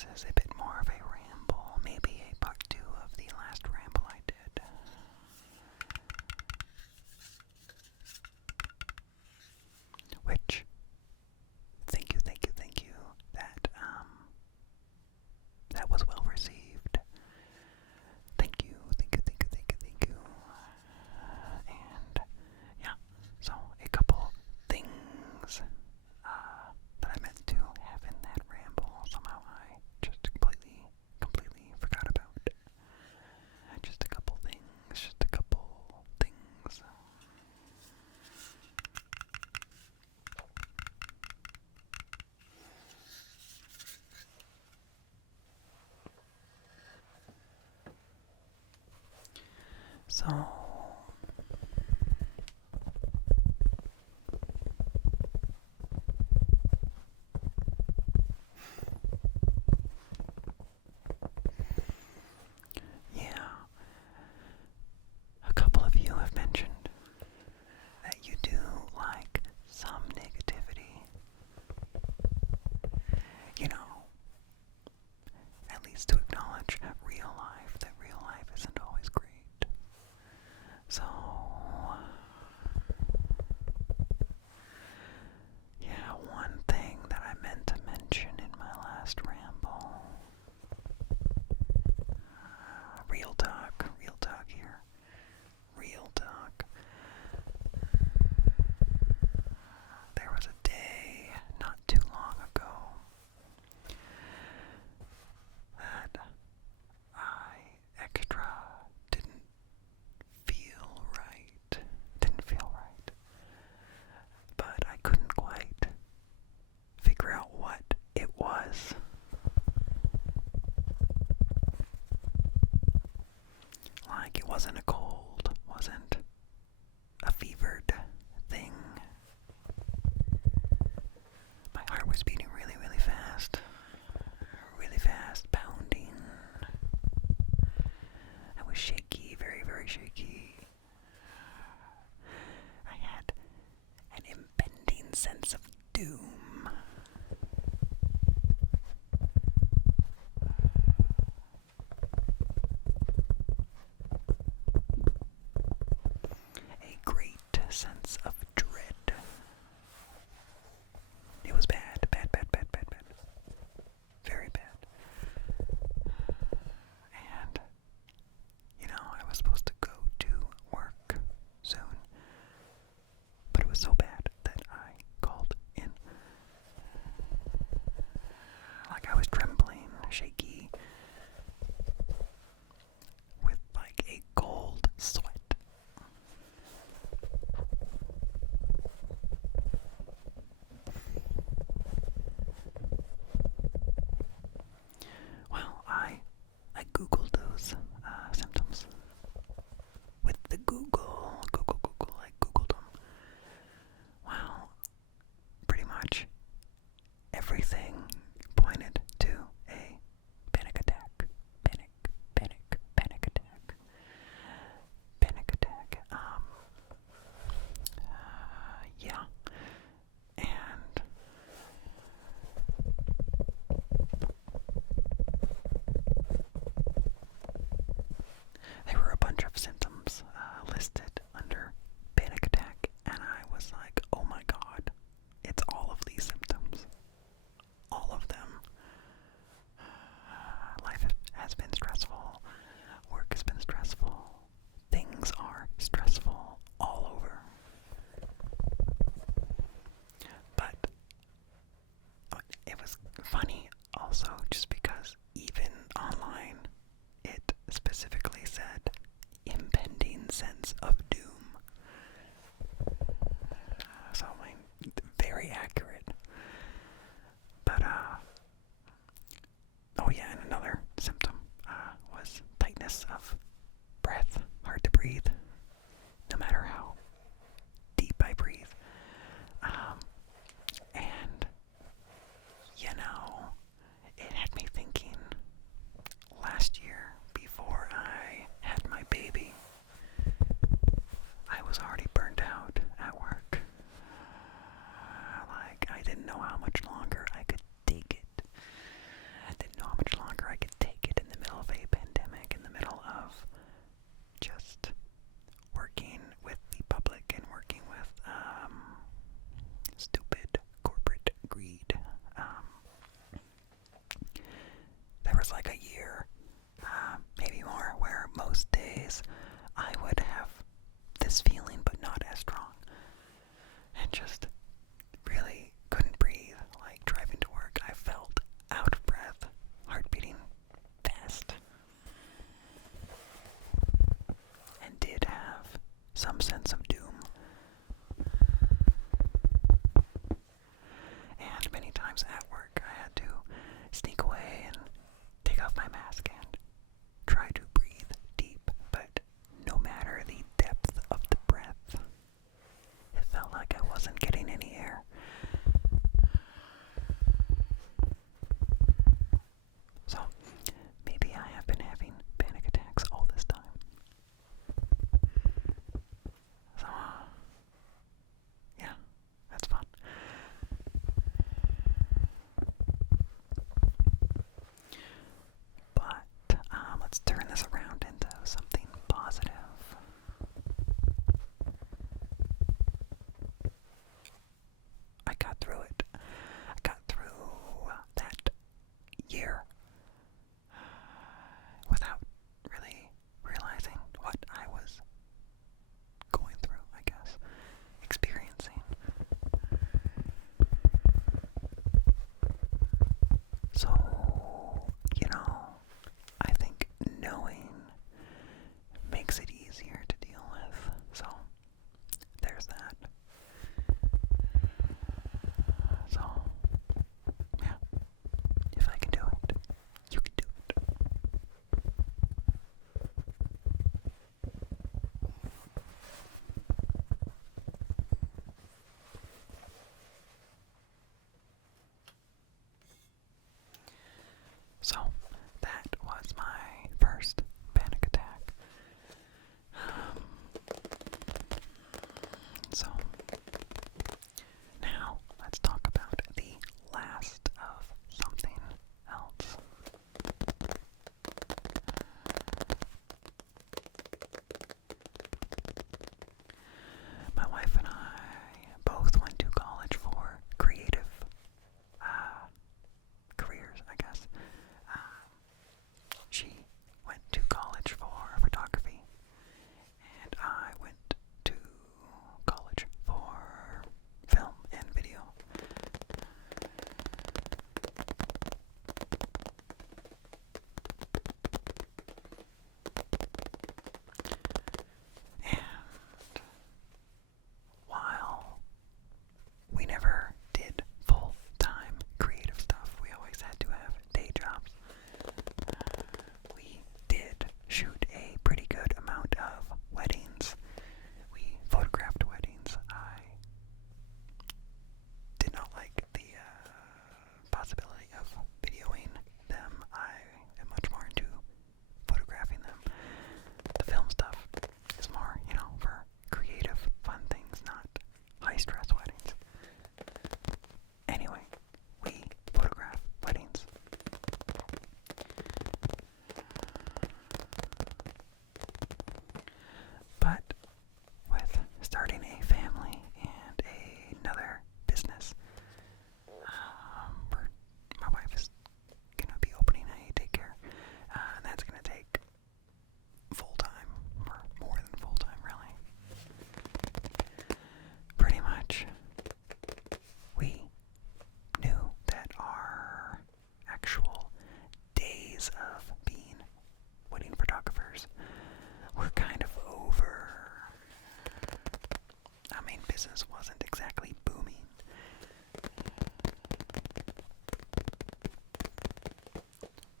this is a bit more of a ramble, maybe a part 2 of the last ramble I did. Which, thank you. That was well received. Thank you. And yeah, so a couple things that I meant to have in that ramble, somehow I just completely forgot about. Just a couple things. So, yeah, a couple of you have mentioned that you do like some negativity. You know, at least to acknowledge real life, that real life isn't always great. So, yeah, one thing that I meant to mention in my last ramble, real talk here, real talk. There was a day not too long ago that I extra didn't feel right. But I couldn't quite figure out what it was. Like, it wasn't a cold, wasn't a fevered thing. My heart was beating really fast, pounding. I was shaky, very, very shaky. I had an impending sense of doom. A great sense of dread. It was bad. Very bad. And, I was supposed to go to work soon. But it was so bad that I called in. Like, I was trembling, shaky, with like a cold sweat. Well, I googled those symptoms. With the Google, I googled them. Well, pretty much everything pointed to a panic attack. Panic attack. Yeah. And there were a bunch of symptoms listed under panic attack, and I was like, oh my god, it's all of these symptoms. All of them. Life has been stressful. Work has been stressful. Things are stressful all over. But it was funny also just because even online it specifically said impending sense of doom. So, very accurate. But, oh yeah, and another symptom was tightness of breath, hard to breathe, no matter how deep I breathe. And, it had me thinking, last year, before I had my baby, I was already burnt out at work. Like, I didn't know how much longer I could take it. I didn't know how most days I would have this feeling, but not as strong. And just really couldn't breathe. Like driving to work, I felt out of breath, heart beating fast, and did have some sense of doom. And many times at work, I had to sneak away and take off my mask and try to breathe deep, but no matter the depth of the breath, it felt like I wasn't getting any air. So, maybe I have been having panic attacks all this time. So, yeah, that's fun. But, let's turn this around into something positive. I got through it. I got through that year without really realizing what I was going through, I guess, experiencing. So, I think knowing makes it easier to deal with. So, there's that. So, yeah, if I can do it, you can do it. So, that was my first panic attack. So, now let's talk about the last of something else. My wife and I both went to college for creative careers, I guess. She went to college for photography, and I went to college for film and video. And while we never did full-time creative stuff, we always had to have day jobs. We did shoot a pretty good amount of weddings. We photographed weddings. I did not like the possibility of videoing them. I am much more into photographing them. The film stuff is more, for creative, fun things, not high-stress weddings. Anyway, we photograph weddings. But with starting a family and another business, my wife is going to be opening a daycare, and that's going to take full-time, or more than full-time, really. Pretty much, we knew that our actual days of being wedding photographers were kind of over. I mean, business wasn't exactly booming.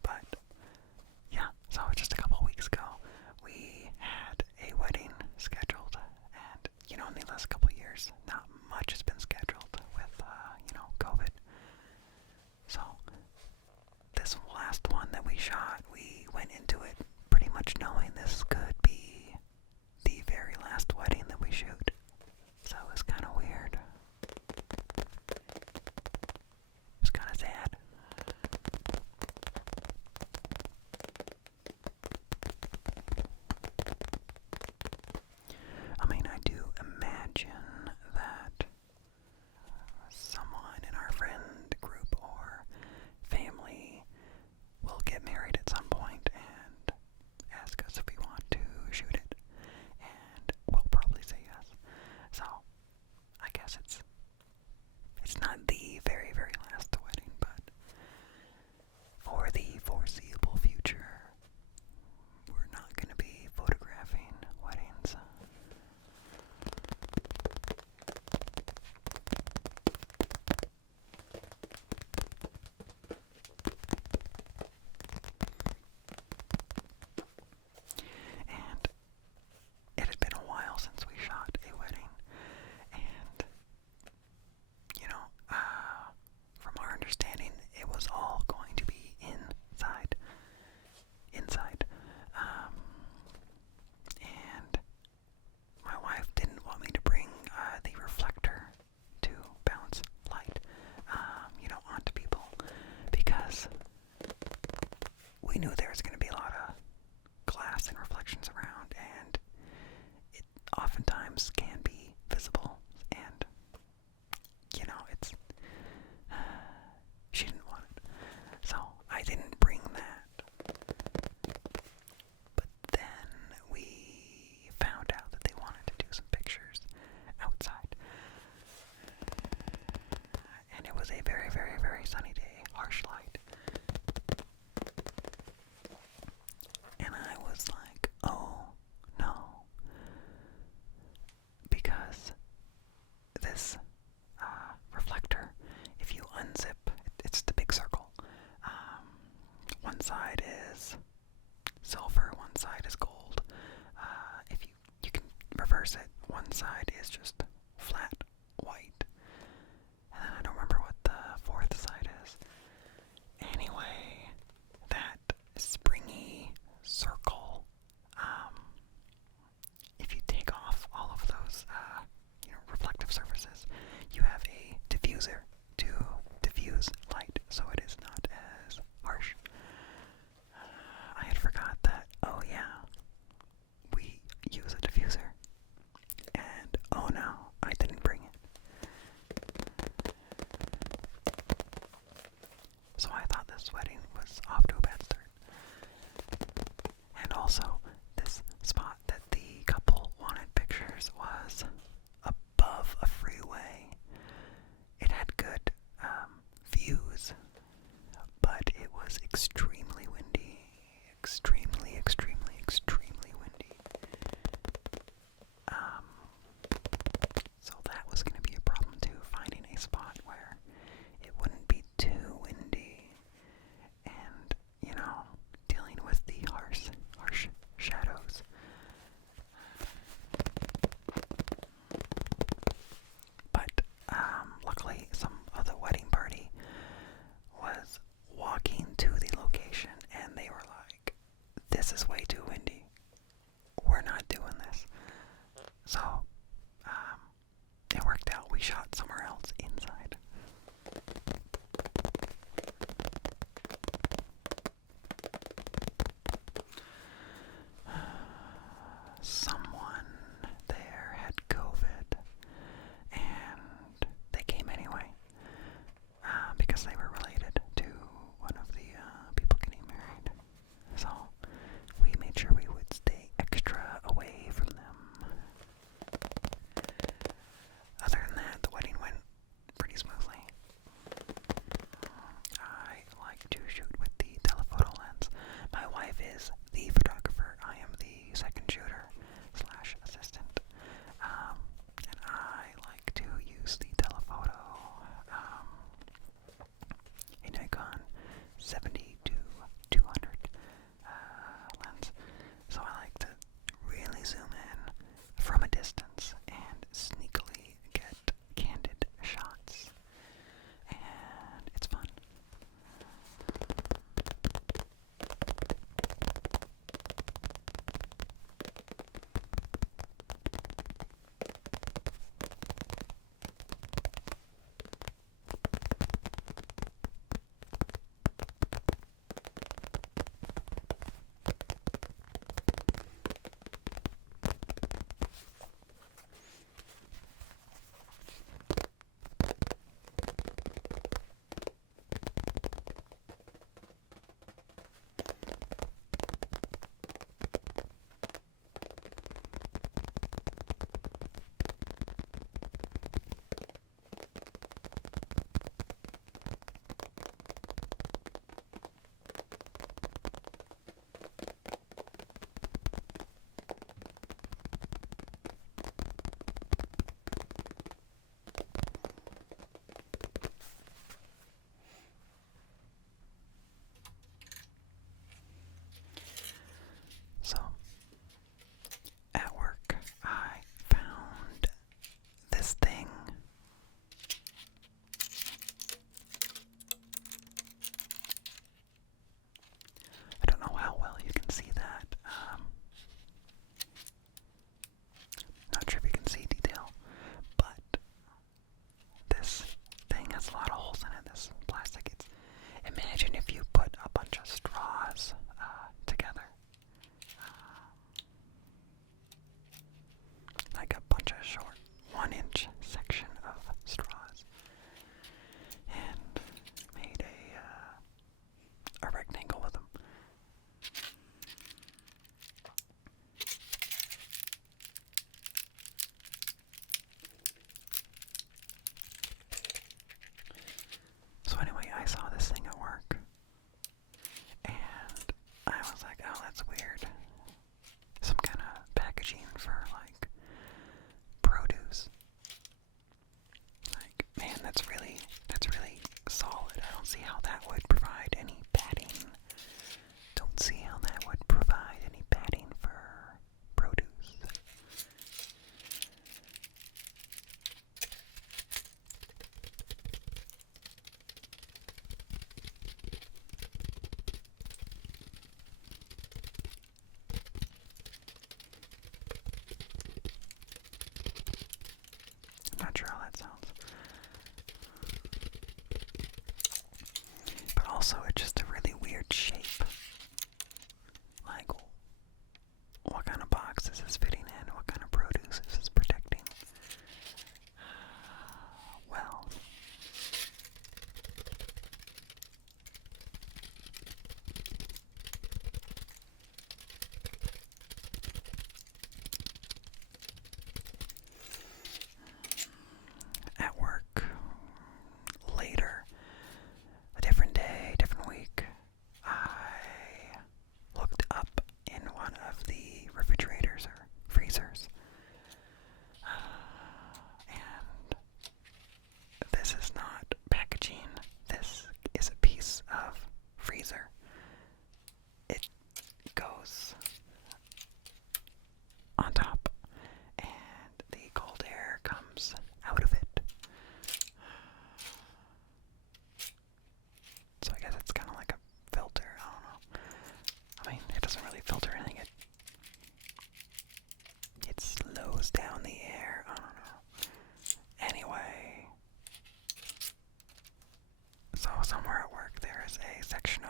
But, yeah, so just a couple weeks ago, we had a wedding scheduled, and, in the last couple years, not much has been scheduled with, COVID. So, this last one that we shot, we went into it pretty much knowing this could be the very last wedding that we shoot. So it was kind of weird. It was kind of sad. I mean, I do imagine that someone in our friend group or family will get married at some point and ask us reverse it, one side is just flat white. And then I don't remember what the fourth side is. Anyway, that springy circle, if you take off all of those, reflective surfaces, you have a diffuser to diffuse light, so it is not as harsh. I had forgot that, oh yeah, we use a diffuser, and oh no, I didn't bring it. So I thought this wedding was off to a bad start. And also, this spot that the couple wanted pictures was above a freeway. It had good views, but it was extremely windy. Extremely, extremely, extremely windy. So that was going to be a problem too, finding a spot where it wouldn't be too windy and, dealing with the harsh shadows. But luckily, some of the wedding party was walking to the location, and they were like, "This is way too windy. We're not doing this." So it worked out. We shot somewhere else inside. Someone there had COVID, and they came anyway, because they were related to one of the people getting married. So we made sure we would stay extra away from them. Other than that, the wedding went pretty smoothly. I like to shoot with the telephoto lens. My wife is the photographer. I am the second shooter / assistant. And I like to use the telephoto, a Nikon 70 to 200 lens. So I like to really zoom in from a distance and sneakily get candid shots. And it's fun.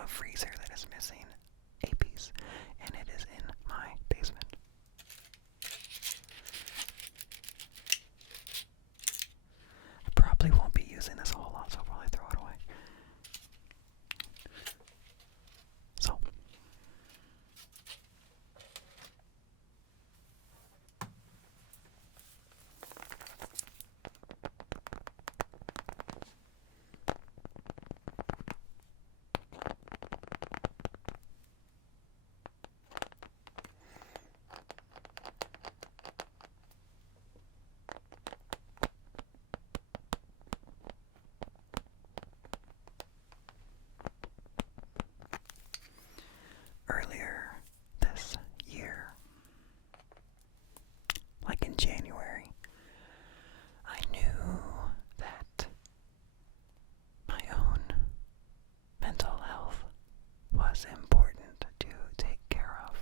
a freezer that is missing a piece, and it is in my basement. I probably won't be using this a whole lot, so I'll probably throw it away. So, earlier this year, like in January, I knew that my own mental health was important to take care of,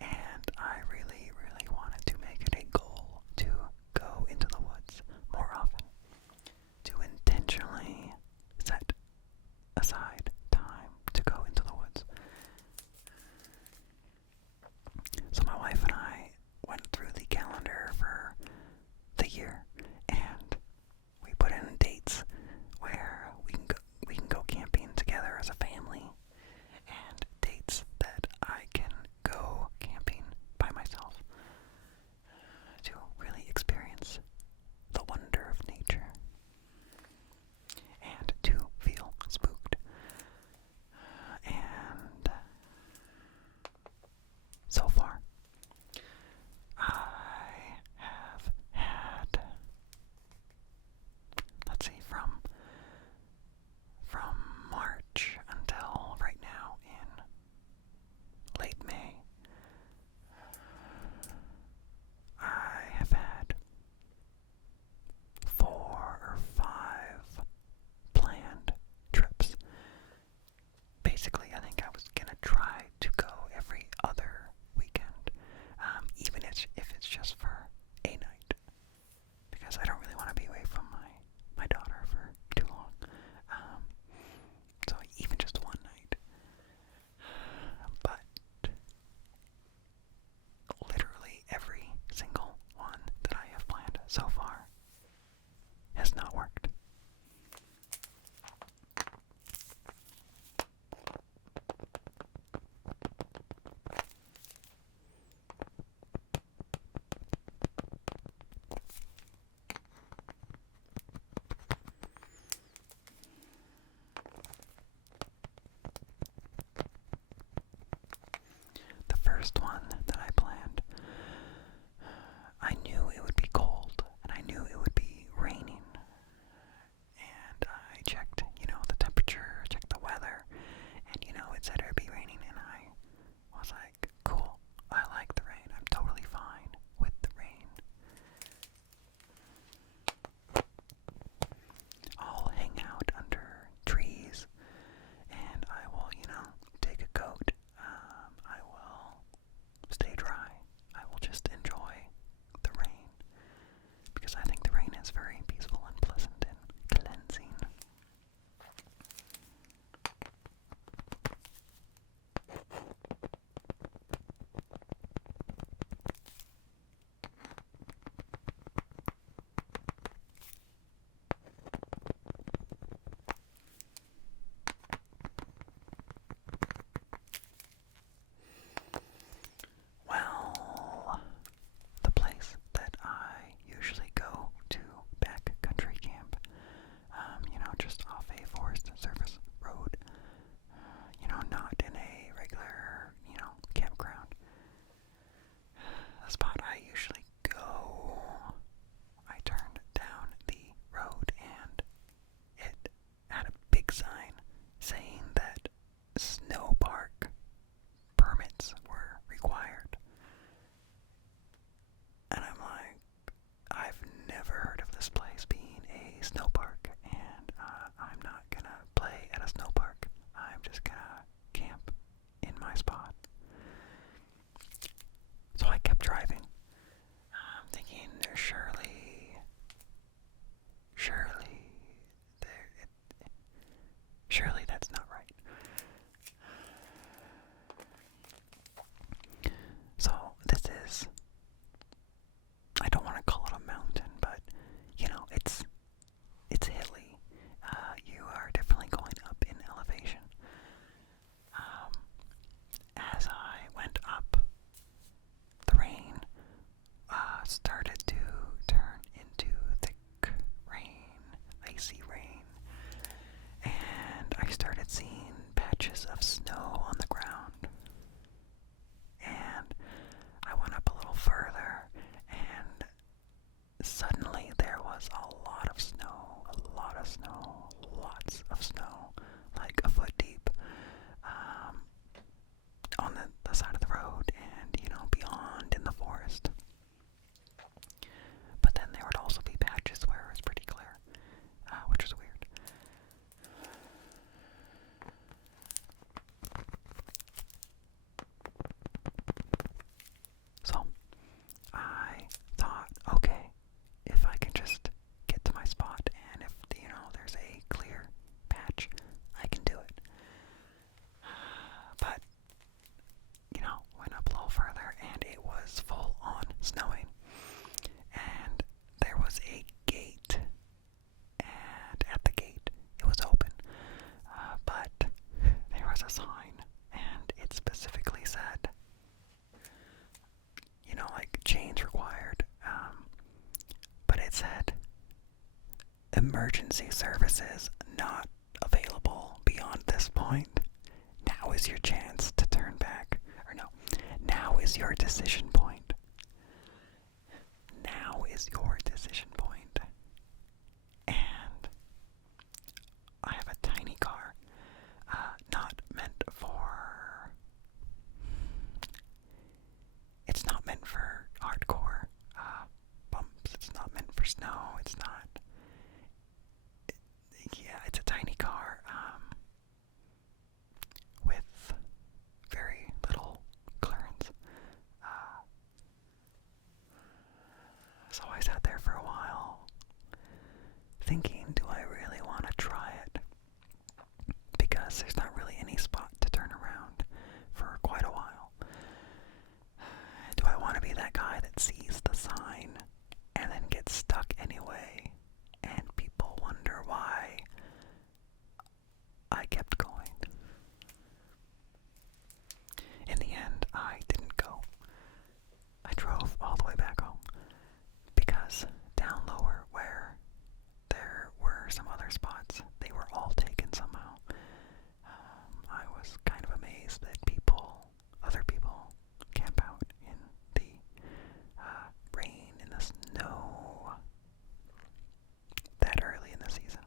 and I really, really wanted to make it a goal to go into the woods more often, to intentionally set aside time to go into the woods. So my wife and I went through the calendar for the year, and we put in dates where we can go camping together as a family, and dates that I can go camping by myself to really experience the wonder of nature and to feel spooked. And so far, I have had, let's see, from March until right now in late May, I have had 4 or 5 planned trips. Basically, I think I was gonna try to go every other weekend, even if it's just for a night, because I don't really want to be away from my daughter for too long. So even just one night. But literally every single one that I have planned so far has not worked. The first one that I planned, I knew it would be cold, and I knew it would be raining. And I checked, the temperature, checked the weather, and, it said it would be raining, and I was like, cool, I like the rain. I'm totally fine with the rain. I'll hang out under trees, and I will, take a coat. I will stay dry. I will just enjoy the rain, because I think the rain is very peaceful and pleasant and cleansing. Well, the place that I usually go to backcountry camp, just off a Forest Service road, not in a regular, campground. The spot I usually go, I turned down the road, and it had a big sign saying that snow park permits were required. And I'm like, I've never heard of this place being a snow park, and I'm not gonna play at a snow park. I'm just gonna camp in my spot. So I kept driving. I'm thinking there's surely that's not right. a sign, and it specifically said, like chains required, but it said, emergency services not available beyond this point. Now is your chance to turn back. Or no, now is your decision point. Now is your decision point. And I have a tiny car, not meant for... It's not meant for hardcore bumps. It's not meant for snow. It's not... it's a tiny car with very little clearance. So I sat there for a while thinking, do I really want to try it? Because there's not really any spot to turn around for quite a while. Do I want to be that guy that sees the sign and then gets stuck anyway, and people wonder why I kept going? In the end, I didn't go. I drove all the way back home, because down lower where there were some other spots, they were all taken somehow. I was kind of amazed that other people camp out in the rain and the snow that early in the season.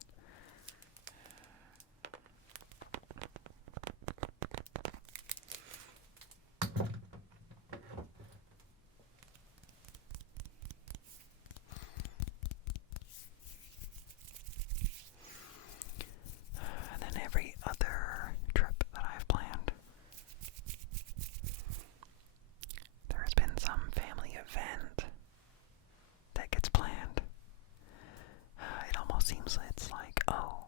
And then every other trip that I've planned, there has been some family event that gets planned. It almost seems it's like, oh,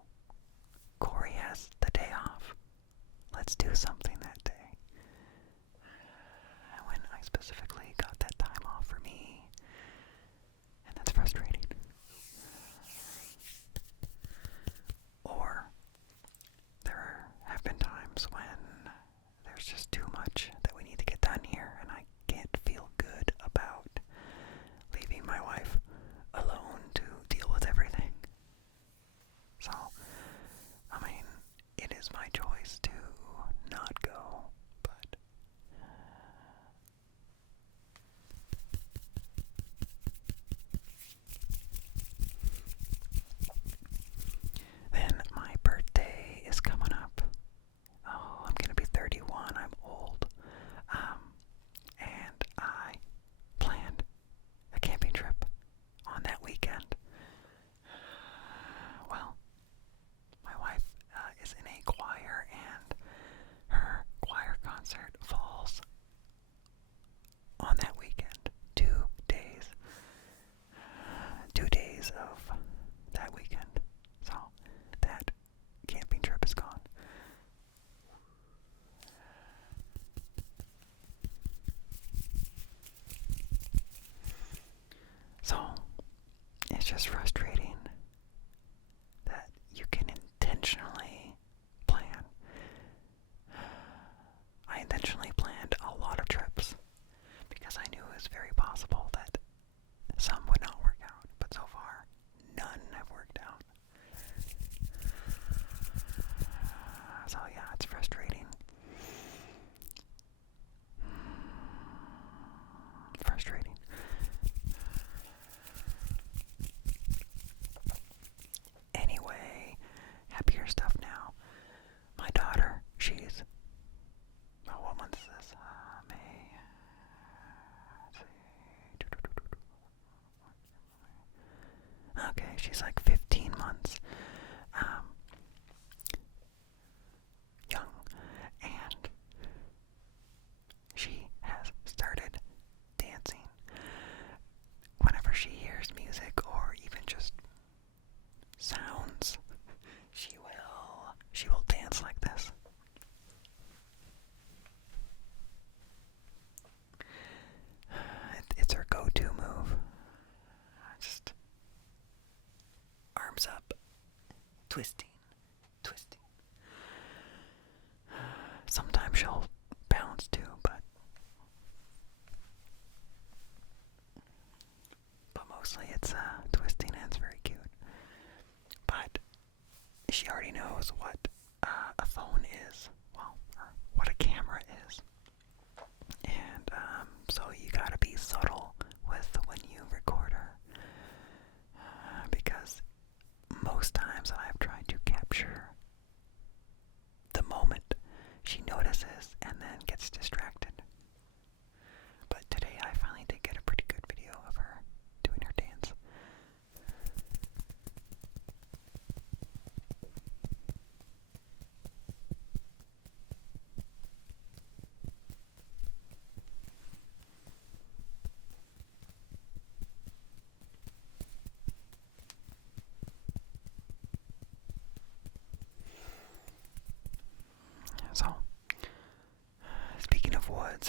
Corey has the day off. Let's do something that day. And when I specifically got that time off for me, and that's frustrating. Or there have been times when there's just too much that we need to get done here, and I can't feel good about leaving my wife alone to deal with everything. So, I mean, it is my choice to not go, but then my birthday is coming up. Oh, I'm gonna be 31. I'm old. And I planned a camping trip on that weekend. Well, my wife is in a choir, and her choir concert falls on that weekend. 2 days. 2 days of that weekend. So that camping trip is gone. So it's just frustrating that you can intentionally plan. I intentionally planned a lot of trips because I knew it was very possible that some would not work out, but so far, none have worked out. So yeah, it's frustrating. Frustrating. Anyway, happier stuff now. My daughter, she's... Oh, what month is this? May... Let's see. Okay, she's like 15 months. Young. And she has started dancing. Whenever she hears music or even just sounds, she will dance like this. It's her go-to move. Just arms up, twisting, twisting. she'll bounce too, but mostly it's twisting and it's very cute. But she already knows what a phone is, well, or what a camera is. And so you gotta be subtle with when you record her, because most times I've tried to capture the moment she notices and then gets distracted. But today I finally did get a pretty good video of her doing her dance. So, speaking of woods,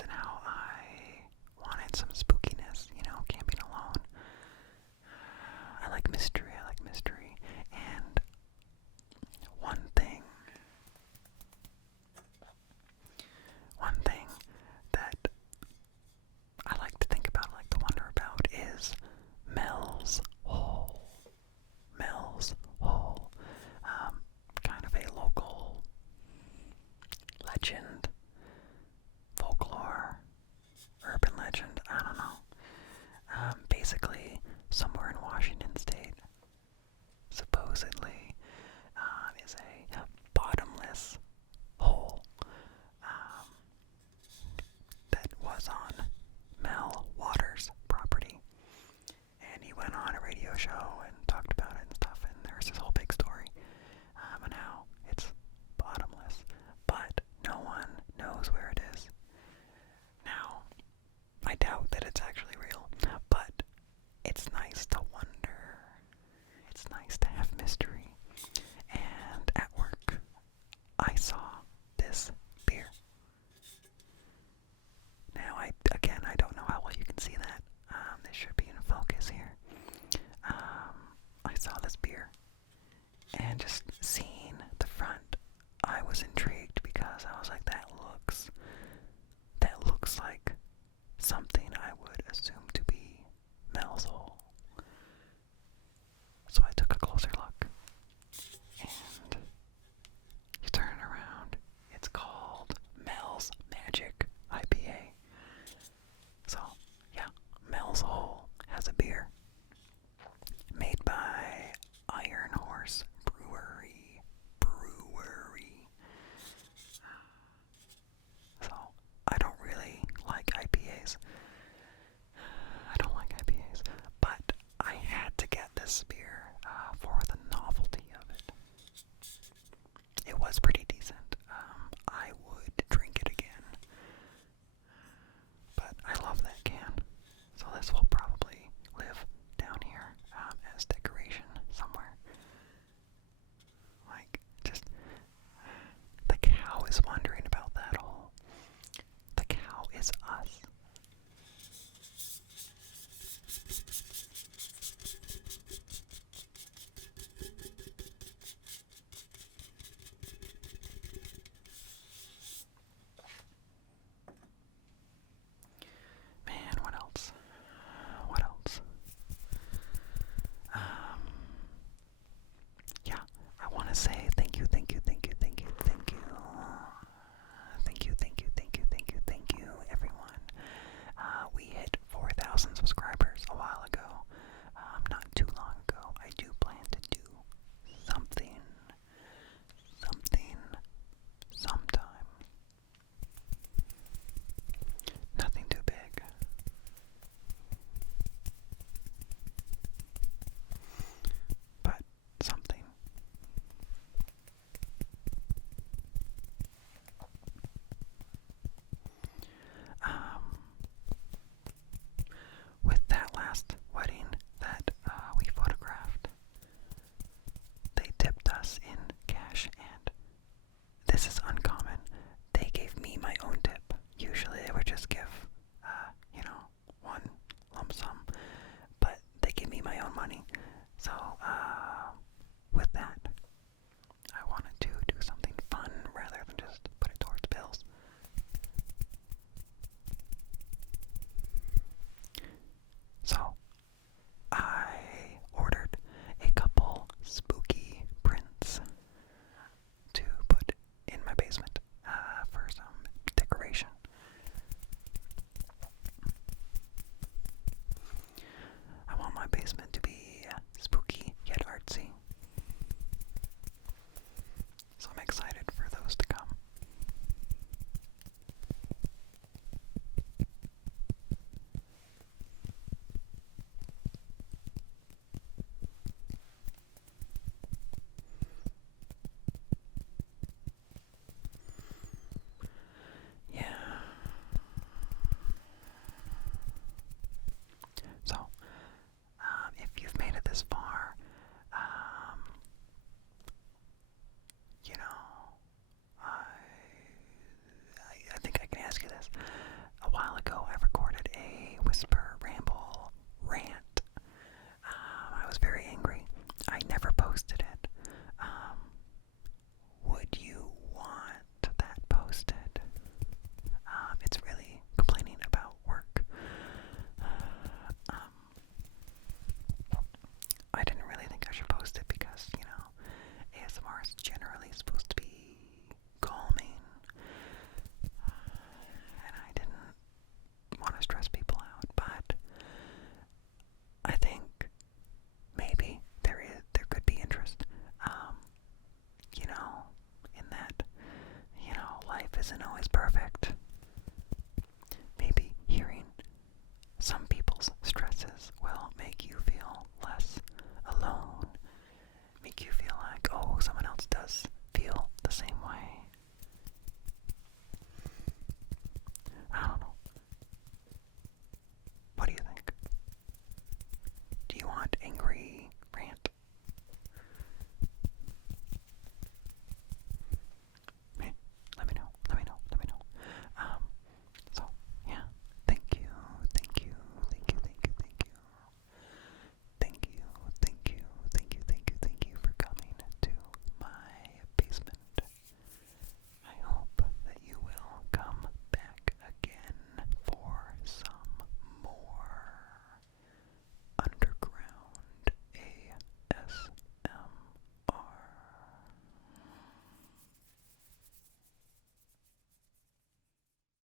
isn't always perfect.